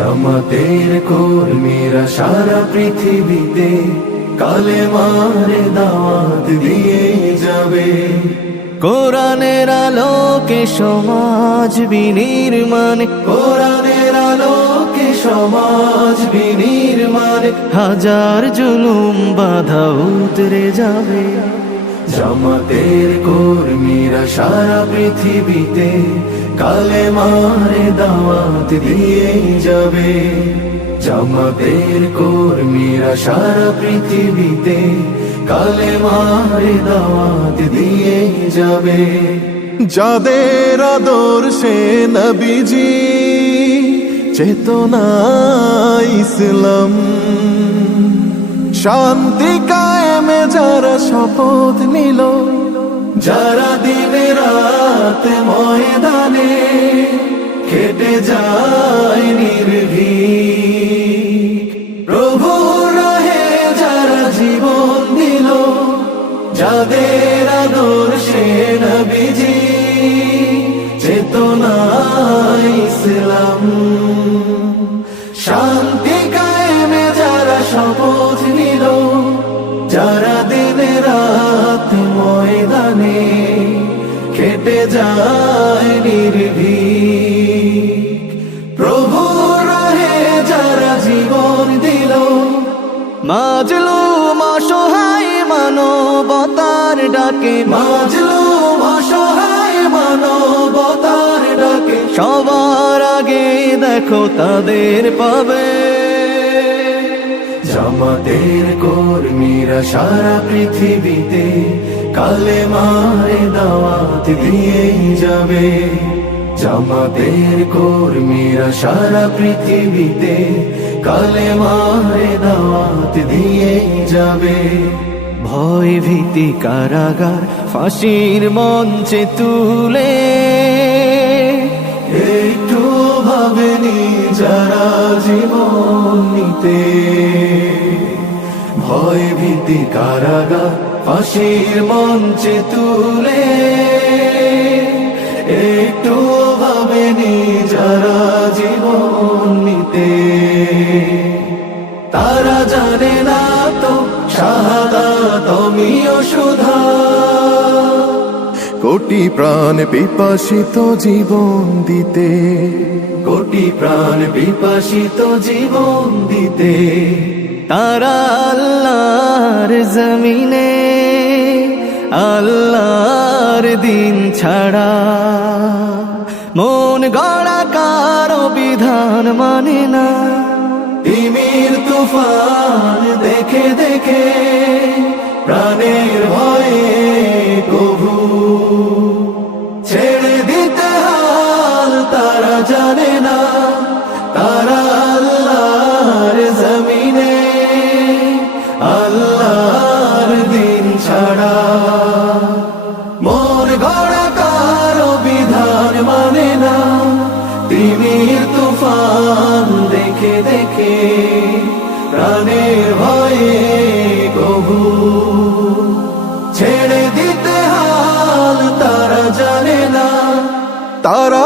জামাতের কর্মীরা সারা পৃথিবীতে কালেমার দাওয়াত দিয়ে যাবে। কোরআনের আলোকে সমাজ বিনির্মাণ, কোরআনের আলোকে সমাজ বিনির্মাণ, হাজার জুলুম বাধা উতরে যাবে। জামাতের কর্মীরা সারা পৃথিবীতে কালেমার দাওয়াত দিয়ে যাবে। জামাতের কর্মীরা সারা পৃথিবীতে কালেমার দাওয়াত দিয়ে যাবে। যাদের আদর্শে নবীজি চেতনা ইসলাম, শান্তি কায়েমে যারা শপথ নিল, যারা দিন রাত ময়দানে খেটে যায় নির্ভীক, প্রভুর রাহে যারা জীবন দিল, যাদের আদর্শে নবীজি চেতনা ইসলাম, শান্তি কায়েমে যারা শপথ নিল, যারা দিন রাত ময়দানে খেটে যায় নির্ভীক, প্রভুর রাহে যারা জীবন দিল, মাজলুম অসহায় মানবতার ডাকে, মাজলুম অসহায় মানবতার ডাকে, সবার আগে দেখো তাদের পাবে। জামাতের কর্মীরা সারা পৃথিবীতে কালেমার দাওয়াত দিয়ে যাবে। জামাতের কর্মীরা সারা পৃথিবীতে কালেমার দাওয়াত দিয়ে যাবে। ভয় ভীতি কারাগার ফাঁসির মঞ্চে তুলে, একটু ভাবেনি যারা জীবন নিতে, ভয় ভীতি কারাগার ফাঁসির মঞ্চে তুলে, একটু ভাবেনি যারা জীবন নিতে। তারা জানে না তো শাহাদাত অমিয় সুধা, কোটি প্রাণ পিপাসিত জীবন দিতে, কোটি প্রাণ বিপাসিত জীবন দিতে। তারা আল্লাহর জমিনে আল্লাহর দিন ছাড়া মন গড়া কারো বিধান মানে না। তিমির তুফান দেখে দেখে প্রাণের ভয়ে কভু ছেড়ে দিতে হাল তারা জানে না। তারা আল্লাহর জমিনে আল্লাহর দিন ছাড়া মন গড়া কারো বিধান মানে না। তিমির তুফান দেখে দেখে প্রাণের ভয়ে কভু ছেড়ে দিতে হাল তারা জানে না। তারা